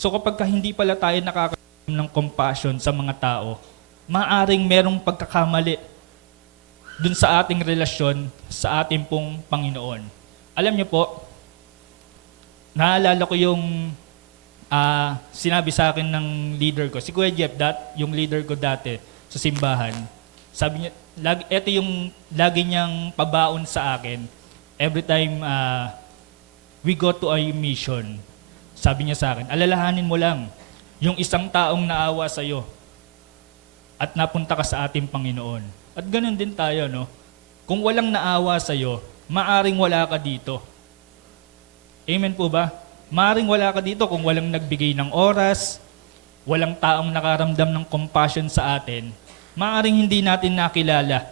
So kapag hindi pala tayo nakakaramdam ng compassion sa mga tao, maaring merong pagkakamali dun sa ating relasyon sa ating pong Panginoon. Alam niyo po, naalala ko yung sinabi sa akin ng leader ko, si Kuya Jeff, yung leader ko dati sa simbahan. Sabi niya, ito yung lagi niyang pabaon sa akin every time we go to a mission. Sabi niya sa akin, alalahanin mo lang yung isang taong naawa sa iyo at napunta ka sa ating Panginoon. At ganun din tayo, no? Kung walang naawa sa iyo, maaring wala ka dito. Amen po ba? Maaring wala ka dito kung walang nagbigay ng oras, walang taong nakaramdam ng compassion sa atin, maaring hindi natin nakilala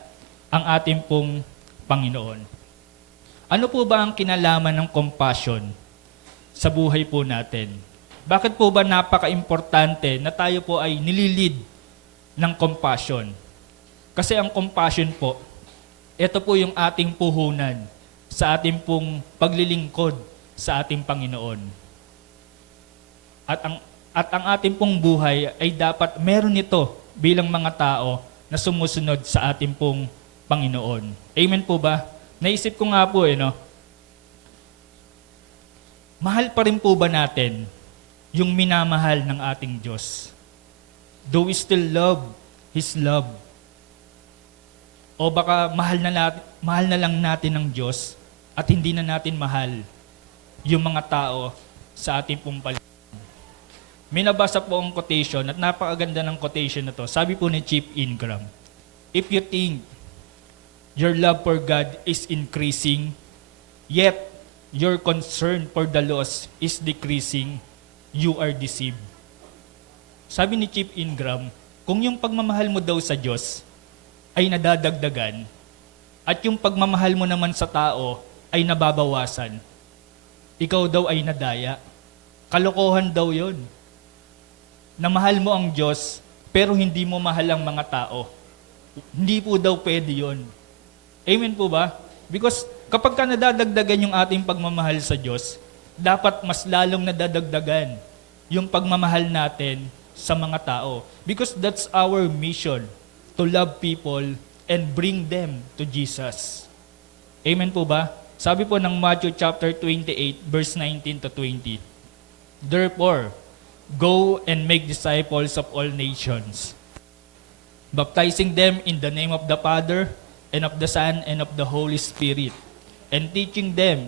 ang ating pong Panginoon. Ano po ba ang kinalaman ng compassion sa buhay po natin? Bakit po ba napaka-importante na tayo po ay nililid ng compassion? Kasi ang compassion po, ito po yung ating puhunan sa ating pong paglilingkod sa ating Panginoon. At ang ating pong buhay ay dapat meron ito bilang mga tao na sumusunod sa ating pong Panginoon. Amen po ba? Naisip ko nga po no? Mahal pa rin po ba natin yung minamahal ng ating Diyos? Do we still love His love? O baka mahal na lang natin ng Diyos at hindi na natin mahal yung mga tao sa ating pong paligid. May nabasa po ang quotation at napakaganda ng quotation na to. Sabi po ni Chief Ingram, if you think your love for God is increasing, yet your concern for the lost is decreasing, you are deceived. Sabi ni Chief Ingram, kung yung pagmamahal mo daw sa Diyos ay nadadagdagan at yung pagmamahal mo naman sa tao ay nababawasan, ikaw daw ay nadaya. Kalokohan daw yon. Na mahal mo ang Diyos, pero hindi mo mahal ang mga tao. Hindi po daw pwede yun. Amen po ba? Because kapag ka nadadagdagan yung ating pagmamahal sa Diyos, dapat mas lalong nadadagdagan yung pagmamahal natin sa mga tao. Because that's our mission, to love people and bring them to Jesus. Amen po ba? Sabi po ng Matthew chapter 28, verse 19 to 20. Therefore, go and make disciples of all nations, baptizing them in the name of the Father, and of the Son, and of the Holy Spirit, and teaching them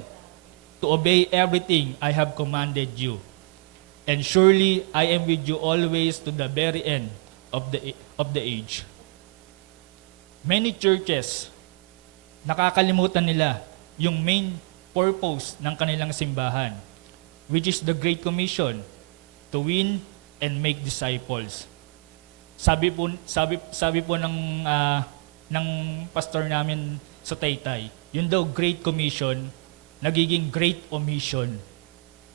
to obey everything I have commanded you. And surely I am with you always to the very end of the age. Many churches, nakakalimutan nila yung main purpose ng kanilang simbahan, which is the Great Commission, to win and make disciples. Sabi po ng pastor namin sa Taytay, yun daw Great Commission, nagiging Great Omission.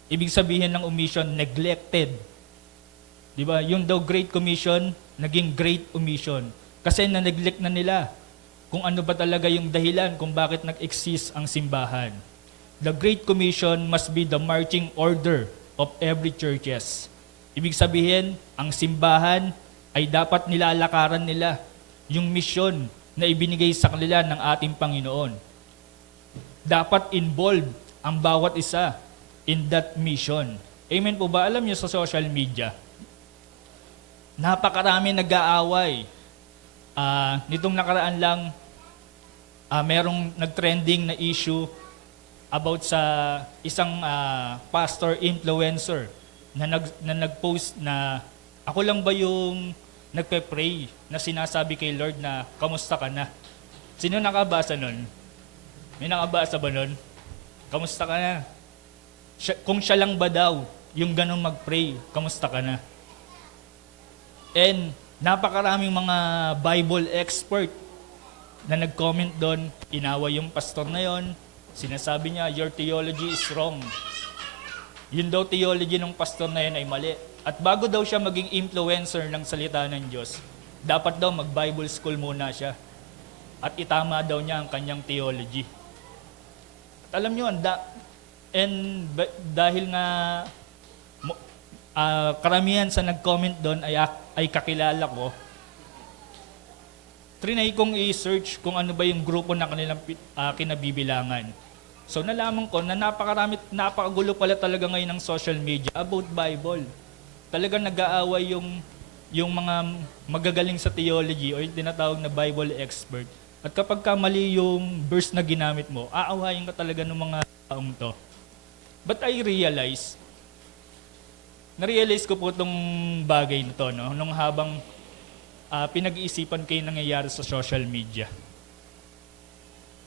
Ibig sabihin ng omission, neglected. Di ba? Yung daw Great Commission, naging Great Omission. Kasi na-neglect na nila kung ano ba talaga yung dahilan kung bakit nag-exist ang simbahan. The Great Commission must be the marching order of every churches. Ibig sabihin, ang simbahan ay dapat nilalakaran nila yung misyon na ibinigay sa kanila ng ating Panginoon. Dapat involved ang bawat isa in that mission. Amen po ba? Alam niyo sa social media, napakarami nag-aaway. Nitong nakaraan lang, merong nag-trending na issue about sa isang pastor influencer na nag-post na ako lang ba yung nagpe-pray na sinasabi kay Lord na kamusta ka na? Sino nakabasa nun? May nakabasa ba nun? Kamusta ka na? Kung siya lang ba daw yung ganong mag-pray, kamusta ka na? And napakaraming mga Bible expert na nag-comment doon, inaway yung pastor na yon, sinasabi niya, your theology is wrong. Yun daw theology ng pastor na yun ay mali. At bago daw siya maging influencer ng salita ng Diyos, dapat daw mag-Bible school muna siya. At itama daw niya ang kanyang theology. At alam niyo, dahil nga karamihan sa nag-comment doon ay kakilala ko. Trinay kong i-search kung ano ba yung grupo na kanilang kinabibilangan. So nalaman ko na napakagulo pala talaga ngayon ng social media about Bible. Talagang nag-aaway yung mga magagaling sa theology o yung tinatawag na Bible expert. At kapag mali yung verse na ginamit mo, aawayin ka talaga ng mga taong to. But I na-realize ko po itong bagay na to, no? Nung habang pinag-iisipan kayo nangyayari sa social media.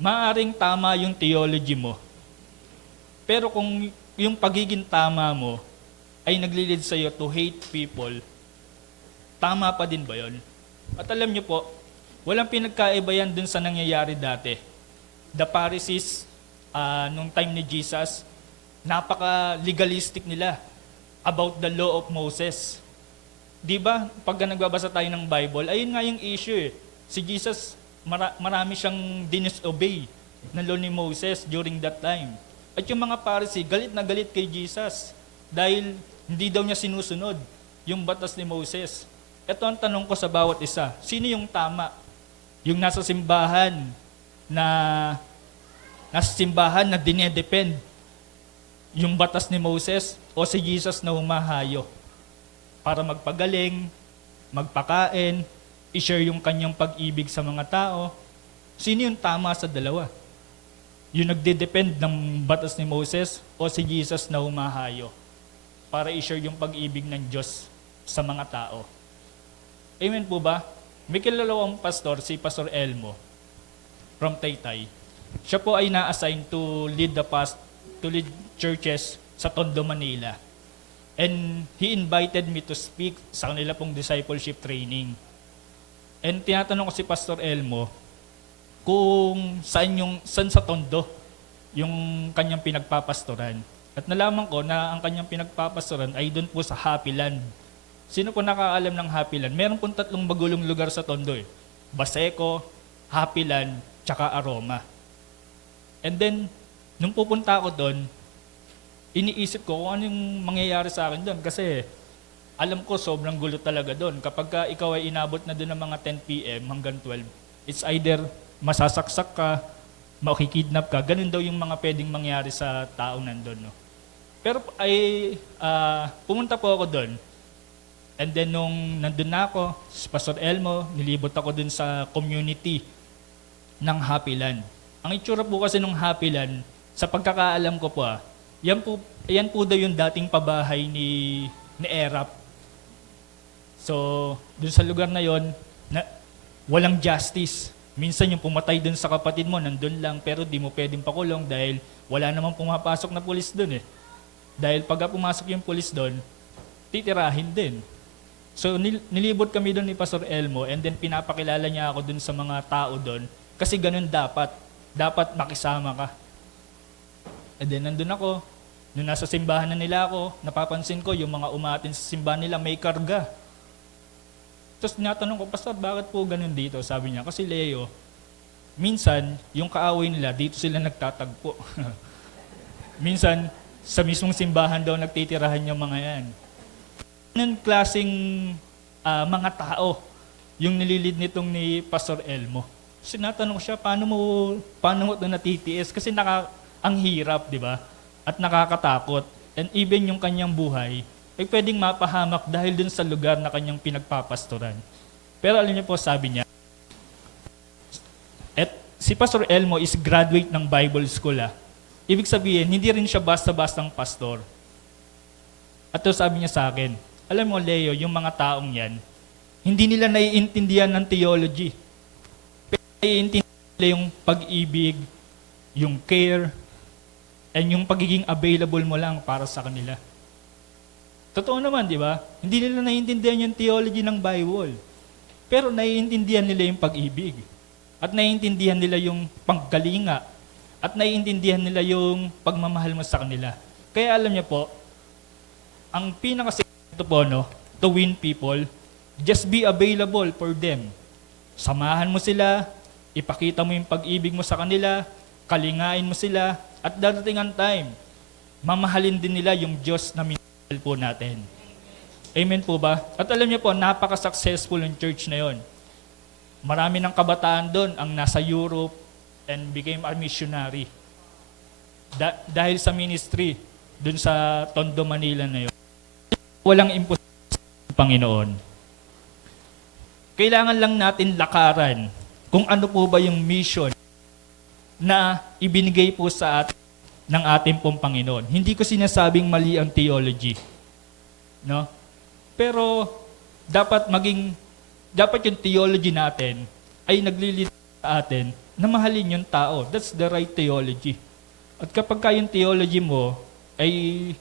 Maaring tama yung theology mo, pero kung yung pagiging tama mo ay naglilid sa iyo to hate people, tama pa din ba yun? At alam niyo po, walang pinagkaiba yan dun sa nangyayari dati. The Pharisees, nung time ni Jesus, napaka-legalistic nila about the law of Moses. Di ba, pag nagbabasa tayo ng Bible, ayun nga yung issue eh. Si Jesus, marami siyang disobey ng law ni Moses during that time. At yung mga Pharisee, galit na galit kay Jesus dahil hindi daw niya sinusunod yung batas ni Moses. Ito ang tanong ko sa bawat isa. Sino yung tama? Yung nasa simbahan na dinedepend yung batas ni Moses o si Jesus na humahayo para magpagaling, magpakain, i-share yung kanyang pag-ibig sa mga tao. Sino yung tama sa dalawa? Yung nagde-depend ng batas ni Moses o si Jesus na humahayo para i-share yung pag-ibig ng Diyos sa mga tao? Amen po ba? May kilalawang pastor, si Pastor Elmo from Taytay. Siya po ay na-assign to lead churches sa Tondo, Manila. And he invited me to speak sa kanila pong discipleship training. And tinatanong ko si Pastor Elmo kung saan sa Tondo yung kanyang pinagpapastoran. At nalaman ko na ang kanyang pinagpapastoran ay doon po sa Happy Land. Sino po nakaalam ng Happy Land? Meron pong 3 magulong lugar sa Tondo eh. Baseco, Happy Land, tsaka Aroma. And then, nung pupunta ako doon, iniisip ko kung ano yung mangyayari sa akin doon. Kasi alam ko sobrang gulo talaga doon. Kapag ikaw ay inabot na doon ng mga 10 p.m. hanggang 12, it's either masasaksak ka, makikidnap ka. Ganun daw yung mga pwedeng mangyari sa tao nandun. No? Pero pumunta po ako doon. And then nung nandun na ako, si Pastor Elmo, nilibot ako dun sa community ng Happy Land. Ang itsura po kasi ng Happy Land, sa pagkakaalam ko po yan po daw yung dating pabahay ni Erap. So, dun sa lugar na yon, walang justice. Minsan yung pumatay dun sa kapatid mo, nandun lang, pero di mo pwedeng pakulong dahil wala namang pumapasok na pulis dun eh. Dahil pag pumasok yung pulis dun, titirahin din. So, nilibot kami doon ni Pastor Elmo and then pinapakilala niya ako doon sa mga tao doon kasi ganun dapat. Dapat makisama ka. And then nandun ako, nung nasa simbahan na nila ako, napapansin ko yung mga umatin sa simbahan nila may karga. Tapos tinatanong ko, Pastor, bakit po ganun dito? Sabi niya, kasi Leo, minsan yung kaaway nila, dito sila nagtatagpo. Minsan, sa mismong simbahan daw nagtitirahan yung mga yan. Anong klaseng mga tao yung nililid nitong ni Pastor Elmo? Sinatanong siya, paano mo ito natitiis? Kasi ang hirap, di ba? At nakakatakot. And even yung kanyang buhay, ay pwedeng mapahamak dahil dun sa lugar na kanyang pinagpapastoran. Pero alam niyo po, sabi niya, si Pastor Elmo is graduate ng Bible School. Ibig sabihin, hindi rin siya basta-bastang pastor. At ito sabi niya sa akin, alam mo, Leo, yung mga taong yan, hindi nila naiintindihan ng theology. Pero naiintindihan nila yung pag-ibig, yung care, and yung pagiging available mo lang para sa kanila. Totoo naman, di ba? Hindi nila naiintindihan yung theology ng Bible. Pero naiintindihan nila yung pag-ibig. At naiintindihan nila yung paggalinga. At naiintindihan nila yung pagmamahal mo sa kanila. Kaya alam niyo po, ang pinakasikreto po, to win people, just be available for them. Samahan mo sila, ipakita mo yung pag-ibig mo sa kanila, kalingain mo sila, at darating ang time, mamahalin din nila yung Diyos na minahal po natin. Amen po ba? At alam niyo po, napaka-successful ng church na yon. Marami ng kabataan doon ang nasa Europe and became a missionary. Dahil sa ministry, doon sa Tondo, Manila na yon. Walang imposible sa Panginoon. Kailangan lang natin lakaran kung ano po ba yung mission na ibinigay po sa atin ng ating pong Panginoon. Hindi ko sinasabing mali ang theology. No? Pero dapat yung theology natin ay naglilid sa atin na mahalin yung tao. That's the right theology. At kapag yung theology mo ay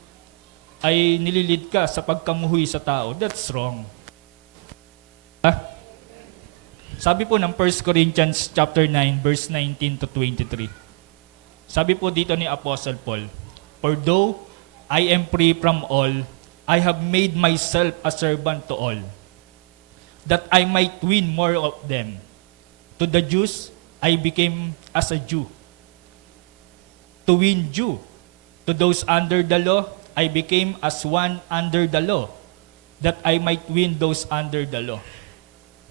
nililid ka sa pagkamuhuy sa tao, that's wrong. Sabi po ng 1 Corinthians chapter 9 verse 19 to 23. Sabi po dito ni Apostle Paul, "For though I am free from all, I have made myself a servant to all, that I might win more of them. To the Jews, I became as a Jew, to win Jew. To those under the law, I became as one under the law, that I might win those under the law.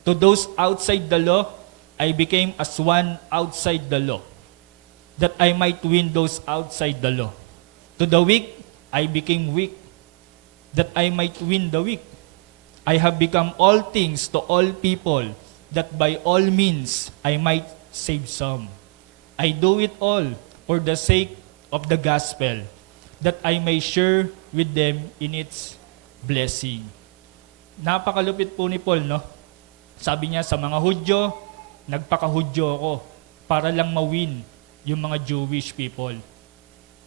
To those outside the law, I became as one outside the law, that I might win those outside the law. To the weak, I became weak, that I might win the weak. I have become all things to all people, that by all means I might save some. I do it all for the sake of the gospel, that I may share with them in its blessing." Napakalupit po ni Paul, no? Sabi niya, sa mga Hudyo, nagpaka-Hudyo ako para lang mawin yung mga Jewish people.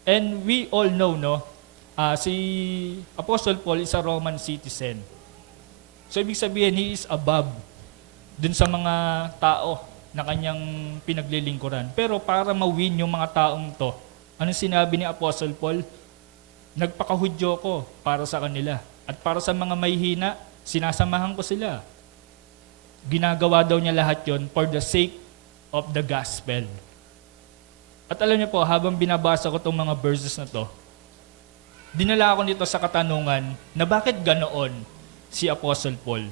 And we all know, no? Si Apostle Paul is a Roman citizen. So ibig sabihin, he is above dun sa mga tao na kanyang pinaglilingkuran. Pero para mawin yung mga taong to, anong sinabi ni Apostle Paul? Nagpaka-Hudyo ko para sa kanila. At para sa mga mahihina, sinasamahan ko sila. Ginagawa daw niya lahat yon for the sake of the gospel. At alam niyo po, habang binabasa ko itong mga verses na to, dinala ako nito sa katanungan na bakit ganoon si Apostle Paul?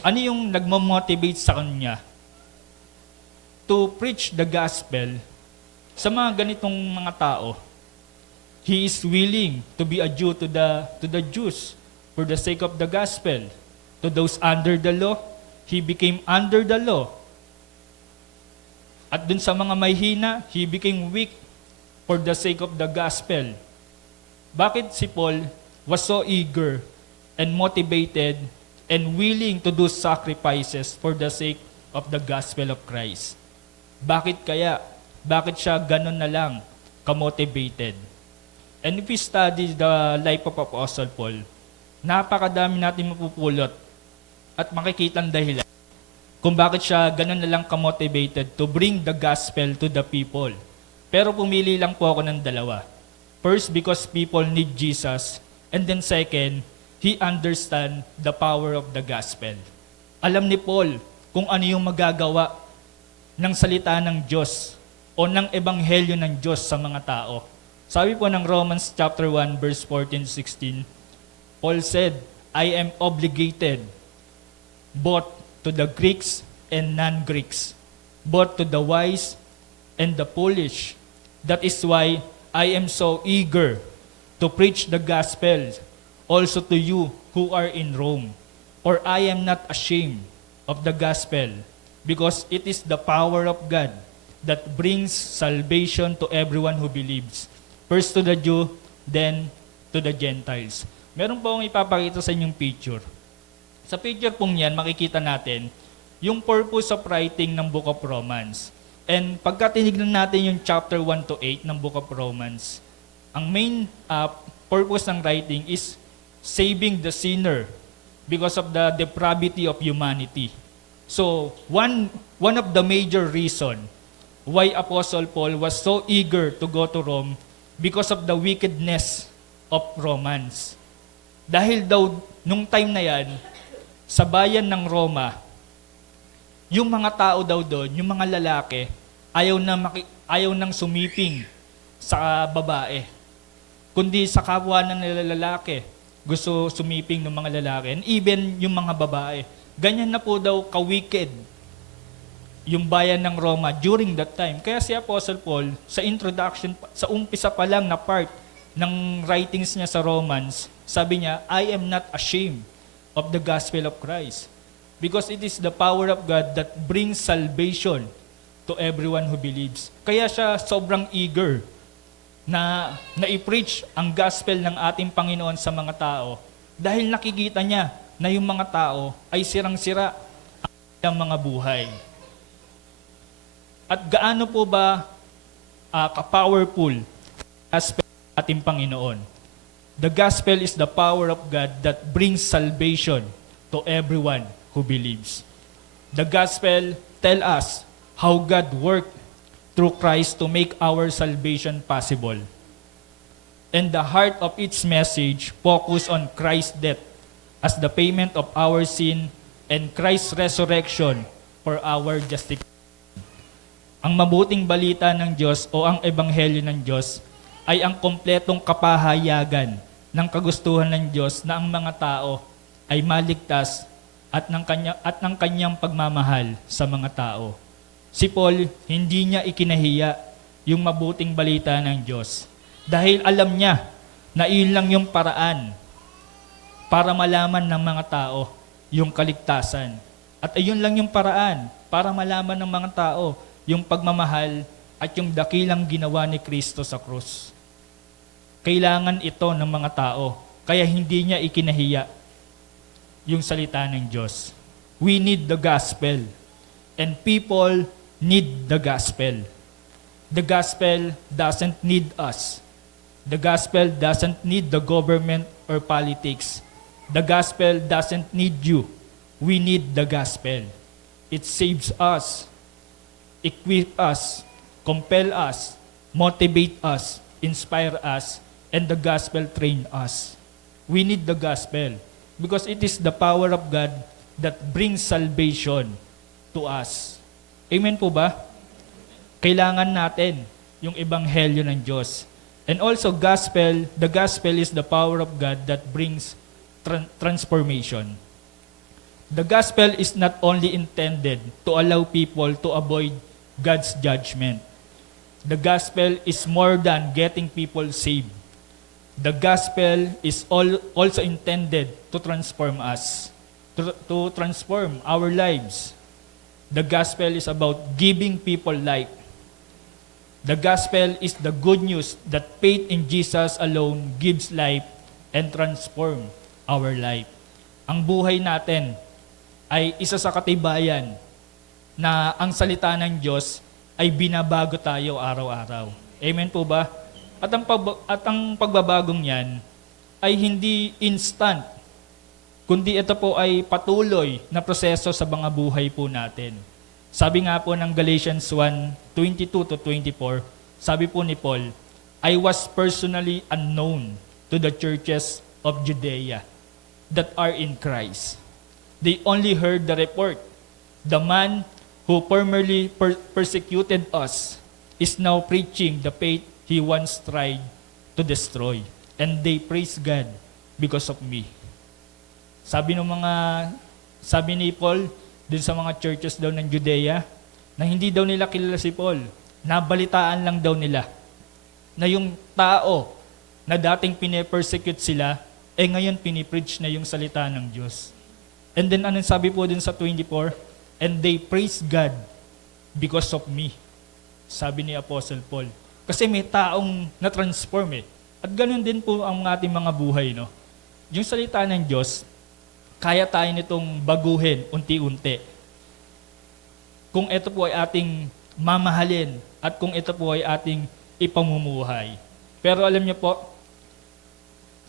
Ano yung nagmamotivate sa kanya to preach the gospel sa mga ganitong mga tao? He is willing to be a Jew to the Jews for the sake of the gospel. To those under the law, he became under the law. At dun sa mga mahihina, he became weak for the sake of the gospel. Bakit si Paul was so eager and motivated and willing to do sacrifices for the sake of the gospel of Christ? Bakit kaya? Bakit siya ganun na lang kamotivated? And if we study the life of Apostle Paul, napakadami natin mapupulot at makikita ang dahilan kung bakit siya ganun na lang kamotivated to bring the gospel to the people. Pero pumili lang po ako ng dalawa. First, because people need Jesus. And then second, he understand the power of the gospel. Alam ni Paul kung ano yung magagawa ng salita ng Diyos o ng ebanghelyo ng Diyos sa mga tao. Sabi po ng Romans chapter 1 verse 14-16, Paul said, "I am obligated both to the Greeks and non-Greeks, both to the wise and the foolish. That is why I am so eager to preach the gospel also to you who are in Rome. For I am not ashamed of the gospel, because it is the power of God that brings salvation to everyone who believes. First to the Jew, then to the Gentiles." Meron po akong ipapakita sa inyong picture. Sa picture pong yan, makikita natin yung purpose of writing ng Book of Romans. And pagka tinignan natin yung chapter 1 to 8 ng Book of Romans, ang main purpose ng writing is saving the sinner because of the depravity of humanity. So, one of the major reason why Apostle Paul was so eager to go to Rome because of the wickedness of Romans. Dahil daw, nung time na yan, sa bayan ng Roma, yung mga tao daw doon, yung mga lalaki, ayaw nang sumiping sa babae, kundi sa kapwa ng lalaki, gusto sumiping ng mga lalaki, and even yung mga babae. Ganyan na po daw ka-wicked yung bayan ng Roma during that time. Kaya si Apostle Paul, sa introduction, sa umpisa pa lang na part ng writings niya sa Romans, sabi niya, I am not ashamed of the gospel of Christ, because it is the power of God that brings salvation to everyone who believes. Kaya siya sobrang eager na i-preach ang gospel ng ating Panginoon sa mga tao dahil nakikita niya na yung mga tao ay sirang-sira ang kanilang mga buhay. At gaano po ba ka-powerful gospel ng ating Panginoon? The gospel is the power of God that brings salvation to everyone who believes. The gospel tell us how God worked through Christ to make our salvation possible. And the heart of its message focus on Christ's death as the payment of our sin and Christ's resurrection for our justification. Ang mabuting balita ng Diyos o ang ebanghelyo ng Diyos ay ang kompletong kapahayagan ng kagustuhan ng Diyos na ang mga tao ay maligtas at ng kanyang pagmamahal sa mga tao. Si Paul, hindi niya ikinahiya yung mabuting balita ng Diyos dahil alam niya na iyon lang yung paraan para malaman ng mga tao yung kaligtasan. At ayun lang yung paraan para malaman ng mga tao yung pagmamahal at yung dakilang ginawa ni Kristo sa krus. Kailangan ito ng mga tao, kaya hindi niya ikinahiya yung salita ng Diyos. We need the gospel, and people need the gospel. The gospel doesn't need us. The gospel doesn't need the government or politics. The gospel doesn't need you. We need the gospel. It saves us, equip us, compel us, motivate us, inspire us, and the gospel train us. We need the gospel because it is the power of God that brings salvation to us. Amen po ba? Kailangan natin yung ebanghelyo ng Diyos. And also the gospel is the power of God that brings transformation. The gospel is not only intended to allow people to avoid God's judgment. The gospel is more than getting people saved. The gospel is also intended to transform us, to transform our lives. The gospel is about giving people life. The gospel is the good news that faith in Jesus alone gives life and transform our life. Ang buhay natin ay isa sa katibayan na ang salita ng Diyos ay binabago tayo araw-araw. Amen po ba? At ang pagbabagong yan ay hindi instant, kundi ito po ay patuloy na proseso sa mga buhay po natin. Sabi nga po ng Galatians 1:22-24, sabi po ni Paul, I was personally unknown to the churches of Judea that are in Christ. They only heard the report. The man who formerly persecuted us is now preaching the faith he once tried to destroy. And they praise God because of me. Sabi ni Paul dun sa mga churches daw ng Judea na hindi daw nila kilala si Paul. Nabalitaan lang daw nila na yung tao na dating pine-persecute sila, ngayon pinipreach na yung salita ng Diyos. And then anong sabi po dun sa 24? And they praise God because of me. Sabi ni Apostle Paul. Kasi may taong na-transform . At ganun din po ang ating mga buhay, no? Yung salita ng Diyos, kaya tayo nitong baguhin unti-unti. Kung ito po ay ating mamahalin at kung ito po ay ating ipamumuhay. Pero alam niyo po,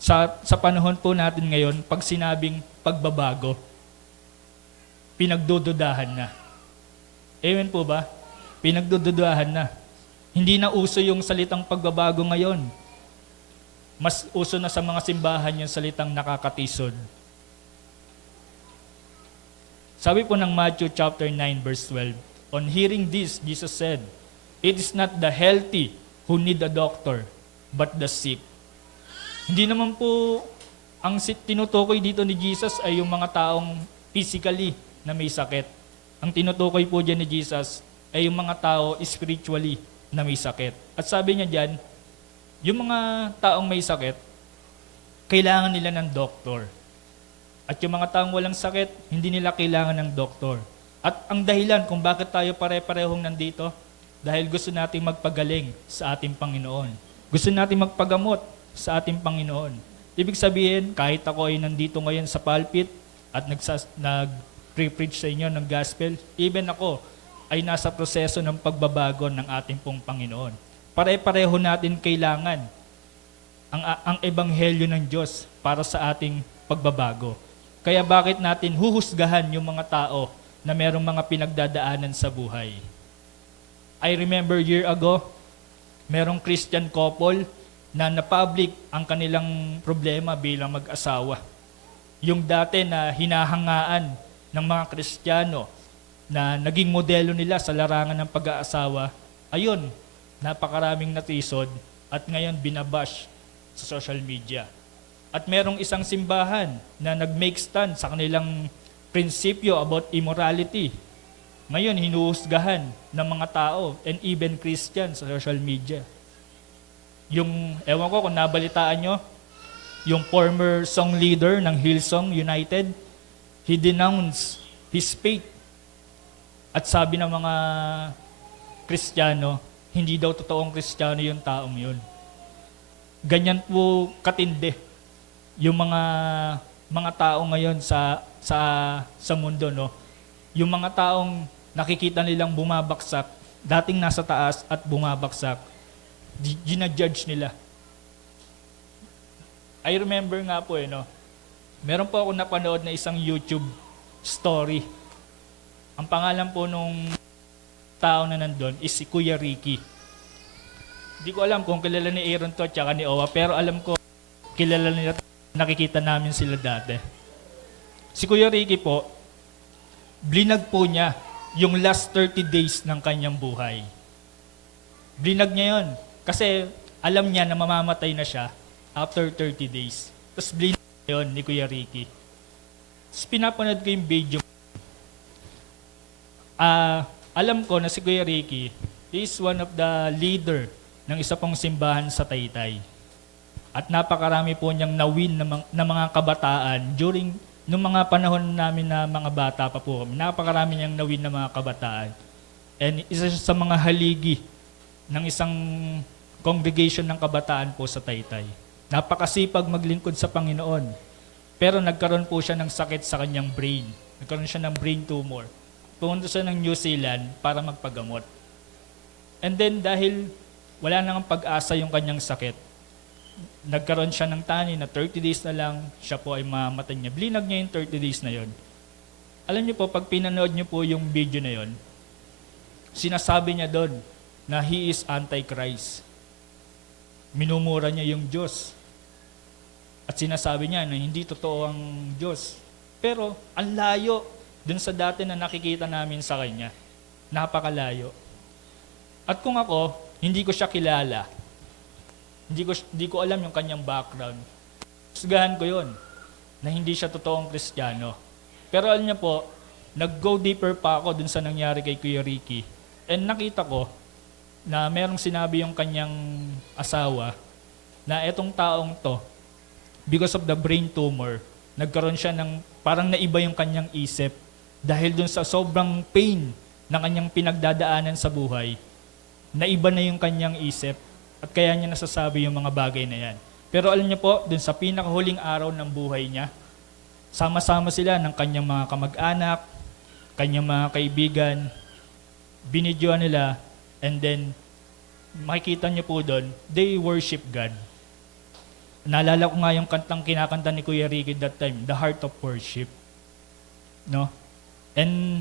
sa panahon po natin ngayon, pag sinabing pagbabago, pinagdududahan na. Amen po ba? Pinagdududahan na. Hindi na uso yung salitang pagbabago ngayon. Mas uso na sa mga simbahan yung salitang nakakatisod. Sabi po ng Matthew chapter 9 verse 12, on hearing this, Jesus said, it is not the healthy who need a doctor, but the sick. Hindi naman po Tinutukoy dito ni Jesus ay yung mga taong physically na may sakit. Ang tinutukoy po dyan ni Jesus ay yung mga tao spiritually na may sakit. At sabi niya dyan, yung mga taong may sakit, kailangan nila ng doktor. At yung mga taong walang sakit, hindi nila kailangan ng doktor. At ang dahilan kung bakit tayo pare-parehong nandito, dahil gusto nating magpagaling sa ating Panginoon. Gusto nating magpagamot sa ating Panginoon. Ibig sabihin, kahit ako ay nandito ngayon sa pulpit at nag-preach sa inyo ng gospel, even ako ay nasa proseso ng pagbabago ng ating pong Panginoon. Pare-pareho natin kailangan ang ebanghelyo ng Diyos para sa ating pagbabago. Kaya bakit natin huhusgahan yung mga tao na merong mga pinagdadaanan sa buhay? I remember year ago, merong Christian couple na na-public ang kanilang problema bilang mag-asawa. Yung dati na hinahangaan ng mga Kristiyano na naging modelo nila sa larangan ng pag-aasawa, ayun, napakaraming natisod at ngayon binabash sa social media. At merong isang simbahan na nag-make stand sa kanilang prinsipyo about immorality. Ngayon, hinuhusgahan ng mga tao and even Christian sa social media. Ewan ko kung nabalitaan nyo, yung former song leader ng Hillsong United, he denounced his faith. At sabi ng mga Kristiyano, hindi daw totoong Kristiyano yung taong yun. Ganyan po katindi yung mga tao ngayon sa mundo, no? Yung mga taong nakikita nilang bumabaksak, dating nasa taas at bumabaksak, ginajudge nila. I remember nga po, no? Meron po ako napanood na isang YouTube story. Ang pangalan po nung tao na nandun is si Kuya Ricky. Hindi ko alam kung kilala ni Aaron to at saka ni Owa, pero alam ko kilala nila, nakikita namin sila dati. Si Kuya Ricky po, blinag po niya yung last 30 days ng kanyang buhay. Blinag niya yun. Kasi alam niya na mamamatay na siya after 30 days. Tapos blinag yun ni Kuya Ricky. Tapos pinapanood ko yung video. Alam ko na si Kuya Ricky is one of the leader ng isa pong simbahan sa Taytay. At napakarami po niyang nawin na mga kabataan during nung mga panahon namin na mga bata pa po kami. Napakarami niyang nawin na mga kabataan. And isa siya sa mga haligi ng isang congregation ng kabataan po sa Taytay. Napakasipag maglingkod sa Panginoon. Pero nagkaroon po siya ng sakit sa kanyang brain. Nagkaroon siya ng brain tumor. Pumunta siya ng New Zealand para magpagamot. And then dahil wala nang pag-asa yung kanyang sakit, nagkaroon siya ng tani na 30 days na lang, siya po ay mamatay niya. Blinag niya yung 30 days na yon. Alam niyo po, pag pinanood niyo po yung video na yon, sinasabi niya doon na he is Antichrist. Minumura niya yung Diyos. At sinasabi niya na hindi totoo ang Diyos. Pero ang layo dun sa dati na nakikita namin sa kanya. Napakalayo. At kung ako, hindi ko siya kilala. Hindi ko alam yung kanyang background. Husgahan ko yun, na hindi siya totoong Kristiyano. Pero alam niya po, nag-go deeper pa ako dun sa nangyari kay Kuya Ricky. And nakita ko na merong sinabi yung kanyang asawa na etong taong to, because of the brain tumor, nagkaroon siya ng parang naiba yung kanyang isip dahil dun sa sobrang pain na kanyang pinagdadaanan sa buhay, naiba na yung kanyang isip at kaya niya nasasabi yung mga bagay na yan. Pero alam niyo po, dun sa pinakahuling araw ng buhay niya, sama-sama sila ng kanyang mga kamag-anak, kanyang mga kaibigan, binidyoan nila, and then makikita niyo po doon, they worship God. Naalala ko nga yung kantang kinakanta ni Kuya Ricky that time, The Heart of Worship. No? And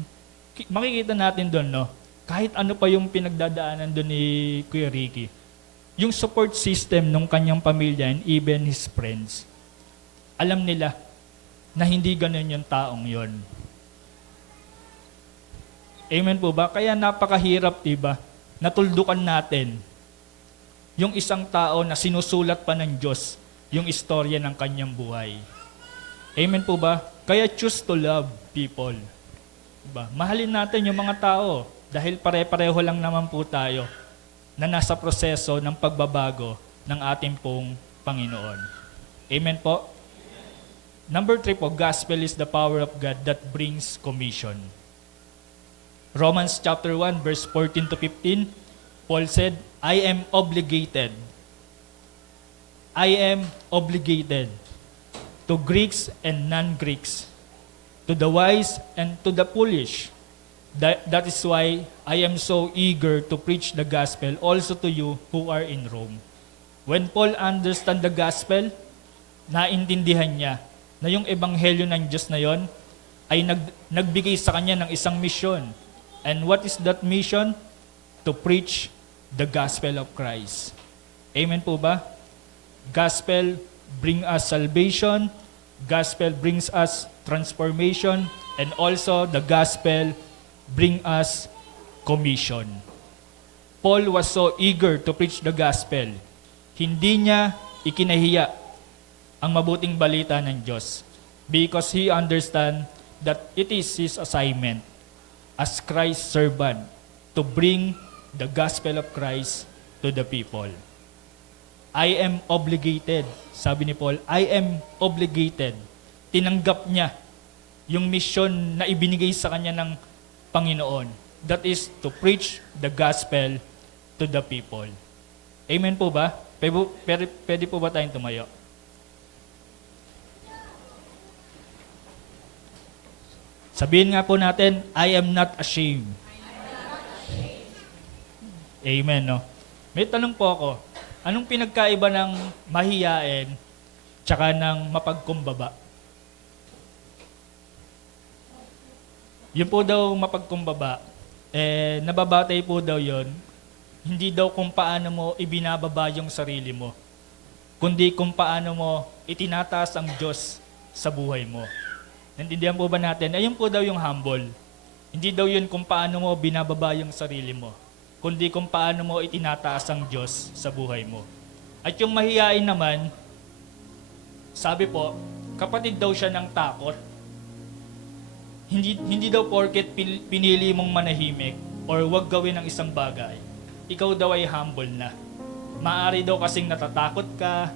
makikita natin doon, no? Kahit ano pa yung pinagdadaanan doon ni Kuya Ricky, yung support system ng kanyang pamilya and even his friends, alam nila na hindi ganun yung taong yon. Amen po ba? Kaya napakahirap, diba? Natuldukan natin yung isang tao na sinusulat pa ng Diyos yung istorya ng kanyang buhay. Amen po ba? Kaya choose to love people. Diba? Mahalin natin yung mga tao dahil pare-pareho lang naman po tayo na nasa proseso ng pagbabago ng ating pong Panginoon. Amen po? Number 3 po, gospel is the power of God that brings commission. Romans chapter 1, verse 14 to 15, Paul said, I am obligated to Greeks and non-Greeks, to the wise and to the foolish. That is why I am so eager to preach the gospel also to you who are in Rome. When Paul understand the gospel, naintindihan niya na yung ebanghelyo ng Diyos na yon ay nagbigay sa kanya ng isang misyon. And what is that mission? To preach the gospel of Christ. Amen po ba? Gospel bring us salvation, gospel brings us transformation, and also the gospel bring us commission. Paul was so eager to preach the gospel. Hindi niya ikinahiya ang mabuting balita ng Diyos because he understand that it is his assignment as Christ's servant to bring the gospel of Christ to the people. I am obligated, sabi ni Paul, I am obligated. Tinanggap niya yung mission na ibinigay sa kanya ng Panginoon. That is to preach the gospel to the people. Amen po ba? Pwede po ba tayong tumayo? Sabihin nga po natin, I am not ashamed. Amen, no? May tanong po ako, anong pinagkaiba ng mahiyain tsaka ng mapagkumbaba? Yun po daw mapagkumbaba, nababatay po daw yon, hindi daw kung paano mo ibinababa yung sarili mo, kundi kung paano mo itinataas ang Diyos sa buhay mo. Naintindihan po ba natin? Ayun po daw yung humble. Hindi daw yun kung paano mo binababa yung sarili mo, kundi kung paano mo itinataas ang Diyos sa buhay mo. At yung mahiyain naman, sabi po, kapatid daw siya ng takot. Hindi daw porket pinili mong manahimik or wag gawin ang isang bagay, ikaw daw ay humble na. Maari daw kasing natatakot ka,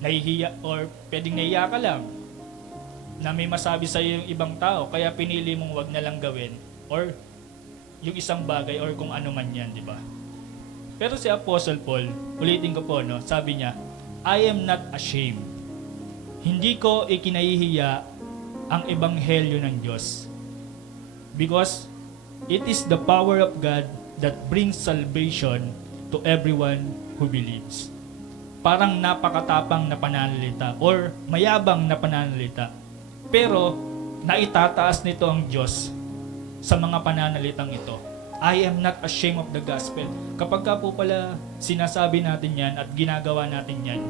nahihiya, or pwedeng nahiya ka lang, na may masabi sa iyo yung ibang tao, kaya pinili mong wag na lang gawin, or yung isang bagay, or kung ano man yan, di ba? Pero si Apostle Paul, ulitin ko po, no, sabi niya, I am not ashamed. Hindi ko ikinahihiya ang ebanghelyo ng Diyos. Because it is the power of God that brings salvation to everyone who believes. Parang napakatapang na pananalita or mayabang na pananalita. Pero naitataas nito ang Diyos sa mga pananalitang ito. I am not ashamed of the gospel. Kapag ka po pala sinasabi natin yan at ginagawa natin yan,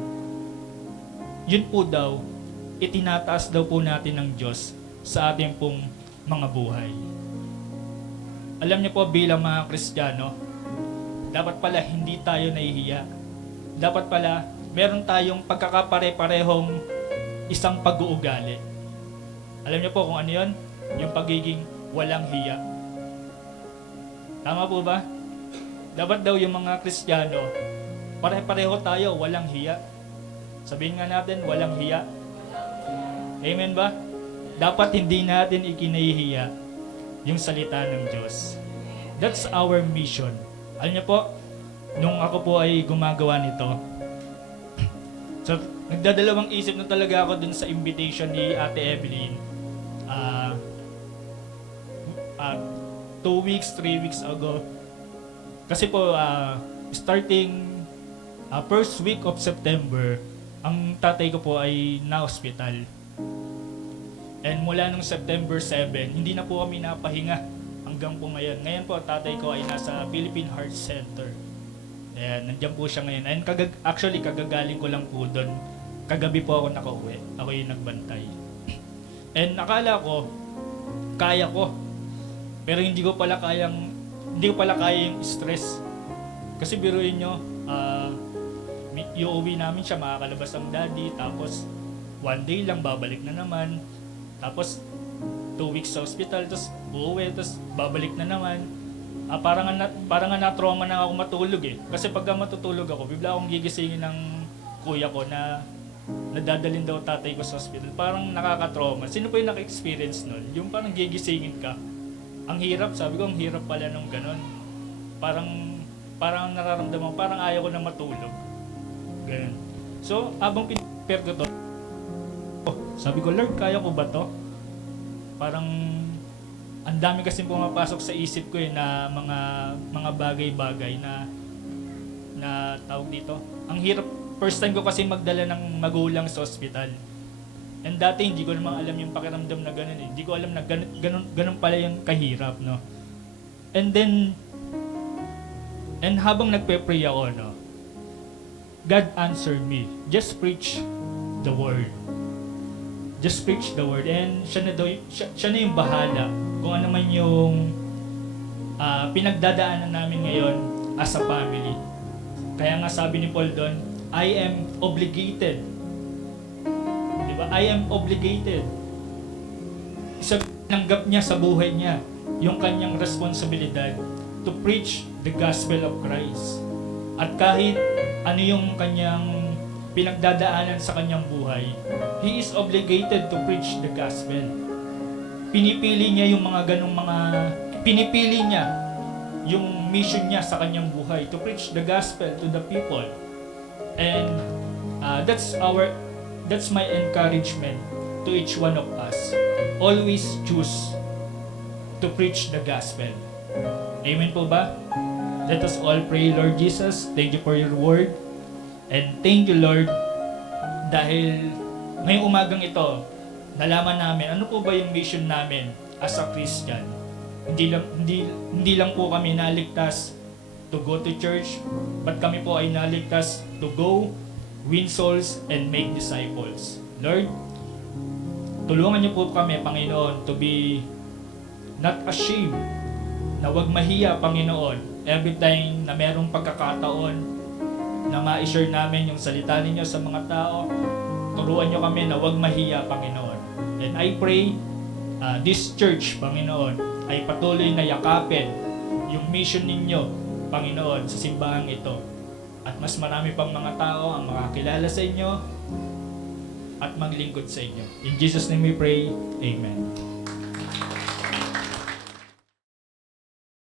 yun po daw, itinataas daw po natin ng Diyos sa ating pong mga buhay. Alam niyo po, bilang mga Kristiyano, dapat pala hindi tayo nahihiya. Dapat pala meron tayong pagkakapare-parehong isang pag-uugali. Alam niyo po kung ano yun? Yung pagiging walang hiya. Tama po ba? Dapat daw yung mga Kristiyano, pare-pareho tayo, walang hiya. Sabihin nga natin, walang hiya. Amen ba? Dapat hindi natin ikinahihiya yung salita ng Diyos. That's our mission. Alam niyo po, nung ako po ay gumagawa nito, so, nagdadalawang isip na talaga ako dun sa invitation ni Ate Evelyn. 2 weeks, 3 weeks ago. Kasi po, starting first week of September, ang tatay ko po ay na-hospital. And mula nung September 7, hindi na po kami napahinga hanggang po ngayon. Ngayon po, tatay ko ay nasa Philippine Heart Center. Ayan, nandiyan po siya ngayon. And actually, kagagaling ko lang po doon. Kagabi po ako nakauwi. Ako yung nagbantay. And nakala ko, kaya ko. Pero hindi ko pala kaya yung stress. Kasi biruin nyo, iuwi namin siya, makakalabas ang daddy, tapos one day lang, babalik na naman. Tapos 2 weeks sa hospital, tapos uuwi, tapos babalik na naman. Parang nga na-trauma na ako matulog eh. Kasi pagka matutulog ako, bigla akong gigisingin ng kuya ko na nadadalhin daw tatay ko sa hospital. Parang nakaka-trauma. Sino po yung naka-experience nun? Yung parang gigisingin ka. Ang hirap, sabi ko, ang hirap pala nung ganun. Parang nararamdaman, parang ayaw ko na matulog. Ganun. So, habang pinipare ko to, sabi ko, Lord, kaya ko ba to? Parang ang dami kasi pumapasok sa isip ko na mga bagay-bagay na tawag dito. Ang hirap, first time ko kasi magdala ng magulang sa ospital. And dati hindi ko naman alam yung pakiramdam na ganun eh. Hindi ko alam na ganun pala yung kahirap, no. And habang nagpe-pray ako, no, God answered me. Just preach the word. Just preach the word. And siya na yung bahala kung ano man yung pinagdadaanan namin ngayon as a family. Kaya nga sabi ni Paul doon, I am obligated. Diba? I am obligated. Tinanggap niya sa buhay niya yung kanyang responsibilidad to preach the gospel of Christ. At kahit ano yung kanyang pinagdadaanan sa kanyang buhay, he is obligated to preach the gospel. Pinipili niya yung pinipili niya yung mission niya sa kanyang buhay to preach the gospel to the people. And that's my encouragement to each one of us. Always choose to preach the gospel. Amen po ba? Let us all pray. Lord Jesus, thank you for your word. And thank you, Lord, dahil ngayong umagang ito, nalaman namin ano po ba yung mission namin as a Christian. Hindi lang po kami naligtas to go to church, but kami po ay naligtas to go, win souls, and make disciples. Lord, tulungan niyo po kami, Panginoon, to be not ashamed, na wag mahiya, Panginoon, every time na merong pagkakataon na ma-share namin yung salita ninyo sa mga tao. Turuan niyo kami na wag mahiya, Panginoon. And I pray this church, Panginoon, ay patuloy na yakapin yung mission ninyo, Panginoon, sa simbahang ito. At mas marami pang mga tao ang makakilala sa inyo at maglingkod sa inyo. In Jesus' name we pray, Amen.